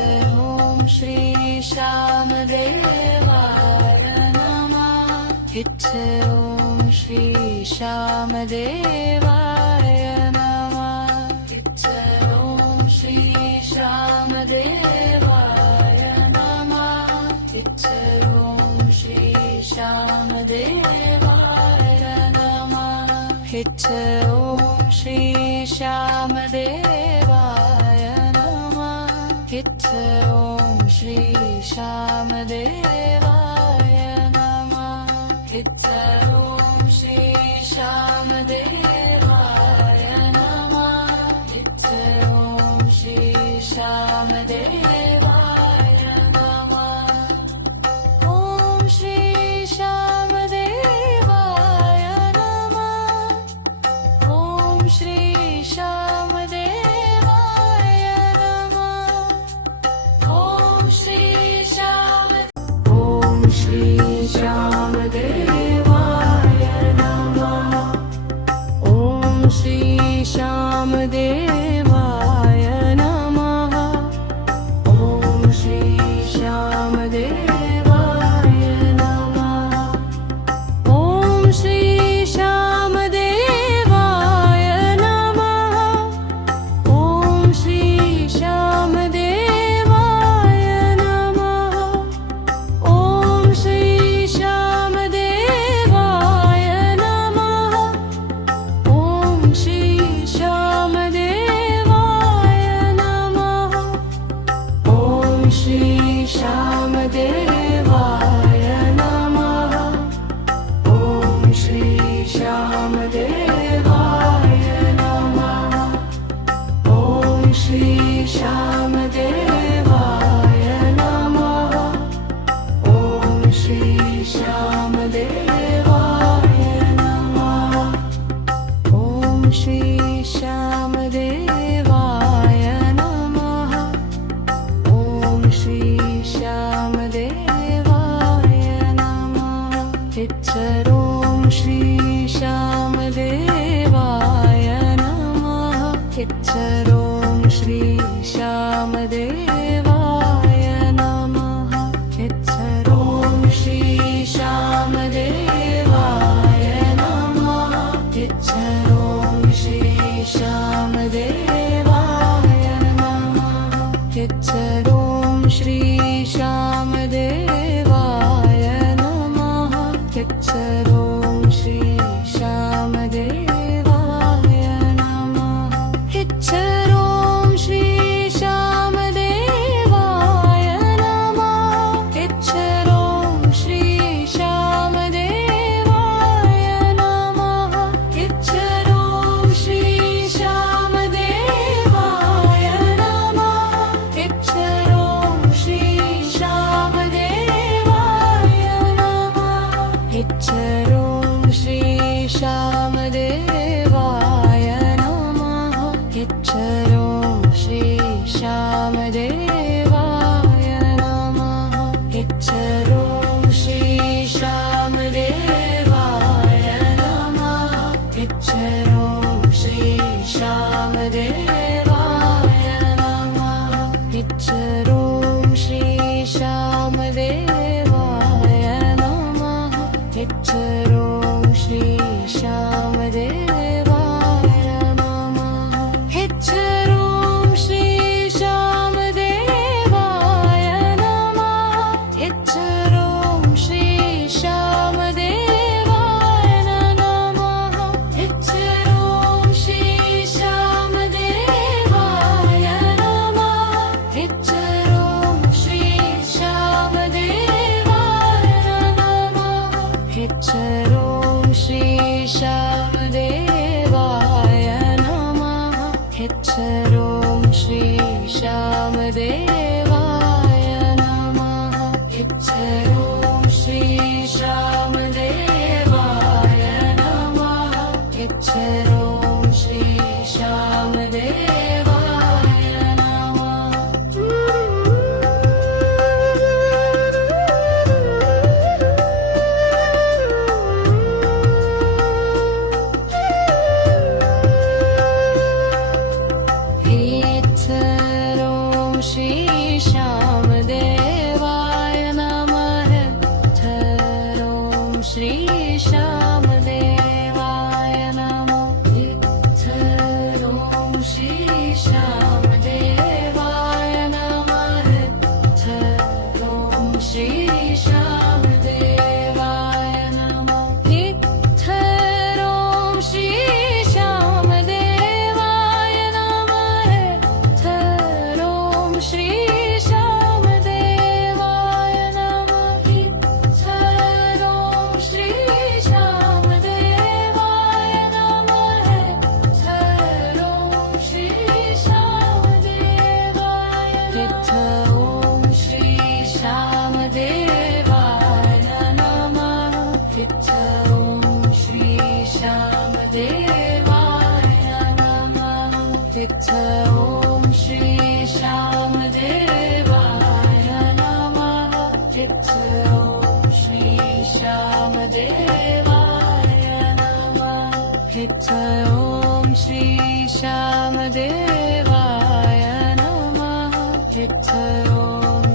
ॐ श्री श्यामदेवाय नमः इच्छ ॐ श्री श्यामदेवाय नमः इच्छ ॐ श्री श्यामदेवाय नमः इच्छ ॐ श्री श्यामदेवाय नमः इच्छ ॐ श्री श्यामदेवाय नमः इच्छ ॐ श्री श्यामदेवाय नमः इच्छ ॐ श्री श्यामदेवाय नमः इच्छ ॐ श्री श्यामदेवाय नमः ॐ श्री श्यामदेवाय नमः ॐ श्री श्यामदेवाय नमः ॐ श्री श्याम ॐ श्री श्यामदेवाय नमः ॐ श्री श्यामदेवाय नमः ॐ श्री श्यामदेवाय नमः ॐ श्री श्यामदेवाय नमः ॐ श्री श्यामदेवाय नमः ॐ श्री श्यामदेवाय नमः ॐ श्री श्यामदेवाय नमः ॐ श्री श्यामदेवाय नमः ॐ श्री श्यामदेवाय नमः ॐ श्री श्यामदेवाय नमः ॐ श्री श्यामदेवाय नमः ॐ श्री श्यामदेवाय नमः ॐ श्री श्यामदेवाय नमः इच्छ ॐ श्री श्यामदेवाय नमः इच्छ ॐ श्री श्यामदेवाय नमः इच्छ ॐ श्री श्यामदेवाय नमः इच्छ ॐ श्री श्यामदेवाय नमः इच्छ ॐ श्री श्यामदेवाय नमः इच्छ ॐ श्री श्यामदेवाय नमः इच्छ ॐ श्री श्यामदेवाय नमः इच्छ ॐ श्री श्यामदेवाय नमः इच्छ ॐ श्री श्यामदेवाय नमः इच्छ ॐ श्री श्यामदेवाय श्यामदेवाय नमः ॐ श्री श्यामदेवाय नमः ॐ श्री श्यामदेवाय नमः ॐ श्री श्यामदेवाय नमः ॐ श्री श्यामदेवाय नमः ॐ श्री श्यामदेवाय नमः ॐ श्री श्यामदेवाय नमः ॐ श्री श्यामदेवाय ॐ श्री श्यामदेवाय नमः ॐ श्री श्यामदेवाय नमः ॐ श्री श्यामदेवाय नमः ॐ श्री श्यामदेवाय नमः ॐ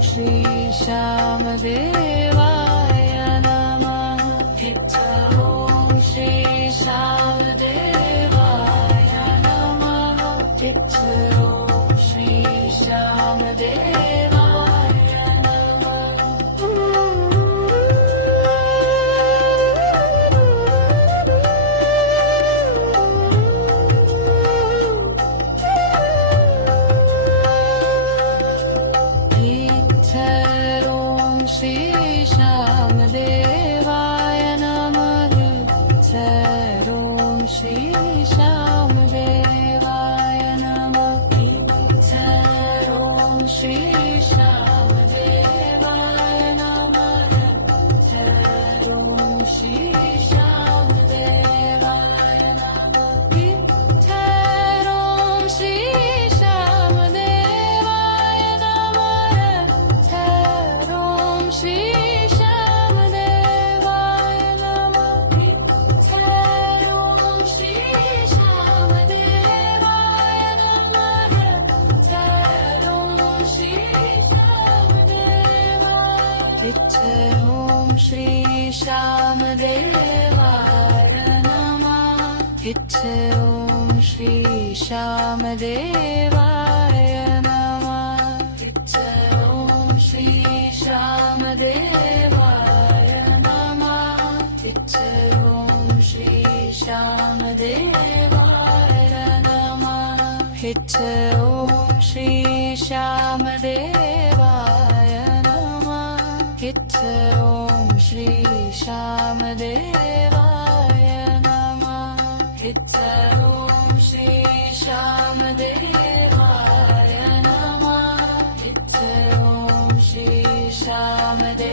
श्री श्यामदेवाय नमः ॐ श्री श्यामदेवाय नमः ॐ श्री श्यामदेवाय नमः ॐ श्री श्यामदेवाय ॐ श्री श्यामदेवाय नमः ॐ श्री श्यामदेवाय नमः ॐ श्री श्यामदेवाय नमः ॐ श्री श्यामदेवाय नमः ॐ श्री श्यामदेवाय नमः ॐ श्री श्यामदेवाय नमः ॐ श्री श्यामदेवाय नमः ॐ श्री ॐ श्री श्यामदेवाय नमः ॐ श्री श्यामदेवाय नमः ॐ श्री श्यामदेवाय नमः ॐ श्री श्यामदेवाय नमः ॐ श्री श्यामदेवाय नमः ॐ श्री श्यामदेवाय नमः ॐ श्री श्यामदेवाय नमः ॐ श्री श्यामदेवाय